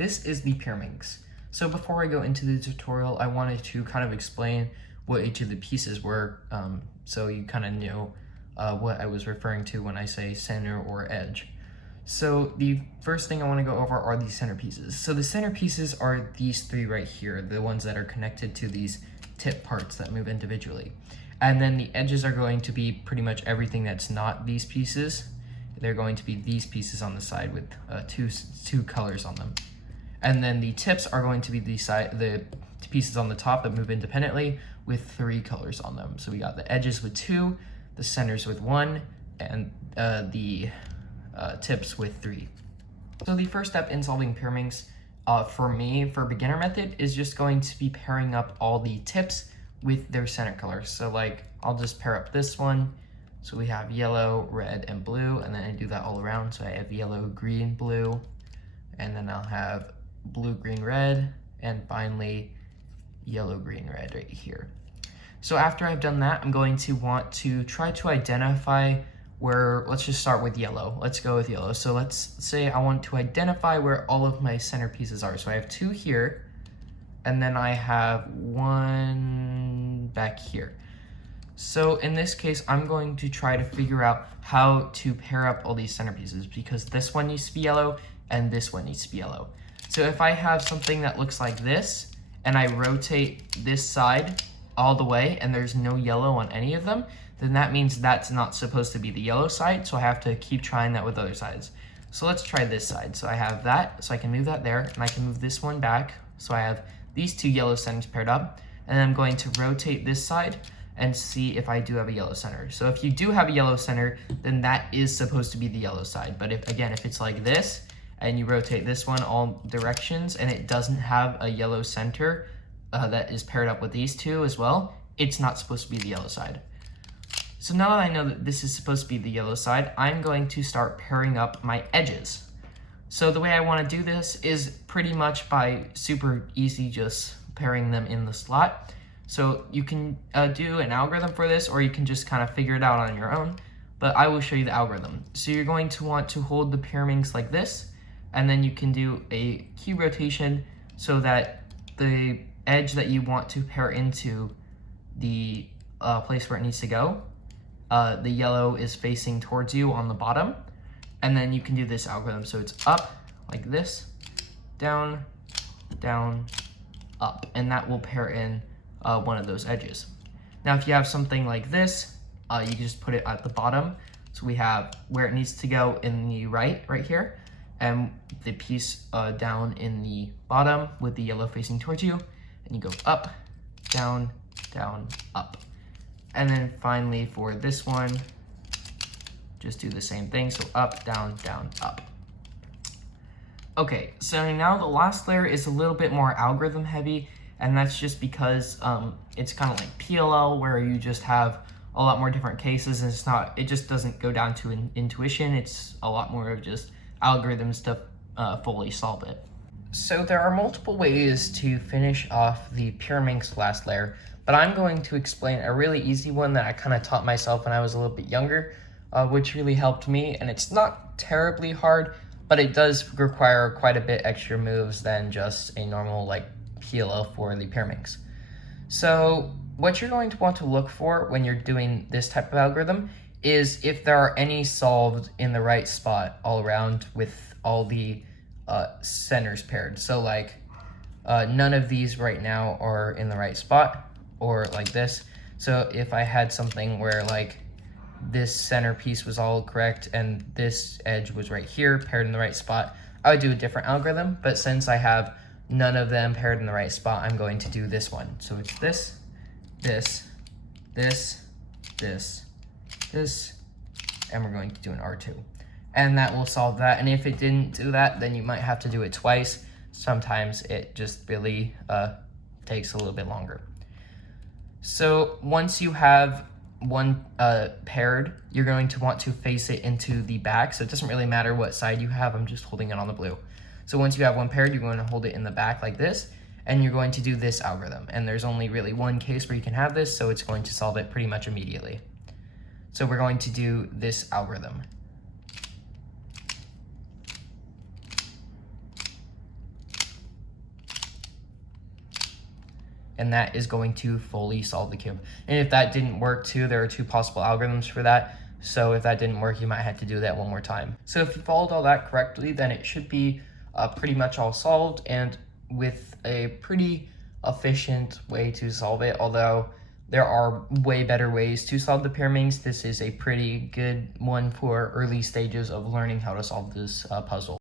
this is the pyraminx. So before I go into the tutorial, I wanted to kind of explain what each of the pieces were, so you kind of knew what I was referring to when I say center or edge. So the first thing I want to go over are these center pieces. So the center pieces are these three right here, the ones that are connected to these tip parts that move individually. And then the edges are going to be pretty much everything that's not these pieces. They're going to be these pieces on the side with two colors on them. And then the tips are going to be the pieces on the top that move independently with 3 colors on them. So we got the edges with 2, the centers with 1, and the tips with 3. So the first step in solving pyraminx for me, for beginner method, is just going to be pairing up all the tips with their center colors. So like, I'll just pair up this one. So we have yellow, red, and blue, and then I do that all around. So I have yellow, green, blue, and then I'll have blue, green, red, and finally yellow, green, red right here. So after I've done that, I'm going to want to try to identify where, let's just start with yellow. Let's go with yellow. So let's say I want to identify where all of my center pieces are. So I have 2 here, and then I have 1 back here. So in this case, I'm going to try to figure out how to pair up all these center pieces, because this one needs to be yellow and this one needs to be yellow. So if I have something that looks like this and I rotate this side all the way and there's no yellow on any of them, then that means that's not supposed to be the yellow side, so I have to keep trying that with other sides. So let's try this side. So I have that, so I can move that there, and I can move this one back. So I have these 2 yellow centers paired up, and then I'm going to rotate this side and see if I do have a yellow center. So if you do have a yellow center, then that is supposed to be the yellow side. But if it's like this, and you rotate this one all directions, and it doesn't have a yellow center that is paired up with these 2 as well, it's not supposed to be the yellow side. So now that I know that this is supposed to be the yellow side, I'm going to start pairing up my edges. So the way I want to do this is pretty much by super easy, just pairing them in the slot. So you can do an algorithm for this, or you can just kind of figure it out on your own, but I will show you the algorithm. So you're going to want to hold the pyraminx like this, and then you can do a key rotation so that the edge that you want to pair into the place where it needs to go, the yellow is facing towards you on the bottom, and then you can do this algorithm. So it's up like this, down, down, up, and that will pair in one of those edges. Now if you have something like this, you can just put it at the bottom. So we have where it needs to go in the right here, and the piece down in the bottom with the yellow facing towards you, and you go up, down, down, up. And then finally for this one, just do the same thing. So up, down, down, up. Okay, so now the last layer is a little bit more algorithm heavy, and that's just because it's kind of like PLL, where you just have a lot more different cases, and it just doesn't go down to intuition. It's a lot more of just algorithms to fully solve it. So there are multiple ways to finish off the pyraminx last layer, but I'm going to explain a really easy one that I kind of taught myself when I was a little bit younger, which really helped me. And it's not terribly hard, but it does require quite a bit extra moves than just a normal like PLL for the pyraminx. So what you're going to want to look for when you're doing this type of algorithm is if there are any solved in the right spot all around with all the centers paired. So like none of these right now are in the right spot, or like this. So if I had something where like this center piece was all correct and this edge was right here paired in the right spot, I would do a different algorithm. But since I have none of them paired in the right spot, I'm going to do this one. So it's this, this, this, this, this, and we're going to do an R2. And that will solve that. And if it didn't do that, then you might have to do it twice. Sometimes it just really takes a little bit longer. So once you have one paired, you're going to want to face it into the back. So it doesn't really matter what side you have, I'm just holding it on the blue. So once you have one paired, you're going to hold it in the back like this, and you're going to do this algorithm. And there's only really one case where you can have this, so it's going to solve it pretty much immediately. So we're going to do this algorithm. and that is going to fully solve the cube. And if that didn't work too, there are two possible algorithms for that. So if that didn't work, you might have to do that one more time. So if you followed all that correctly, then it should be pretty much all solved, and with a pretty efficient way to solve it. Although there are way better ways to solve the pyraminx, this is a pretty good one for early stages of learning how to solve this puzzle.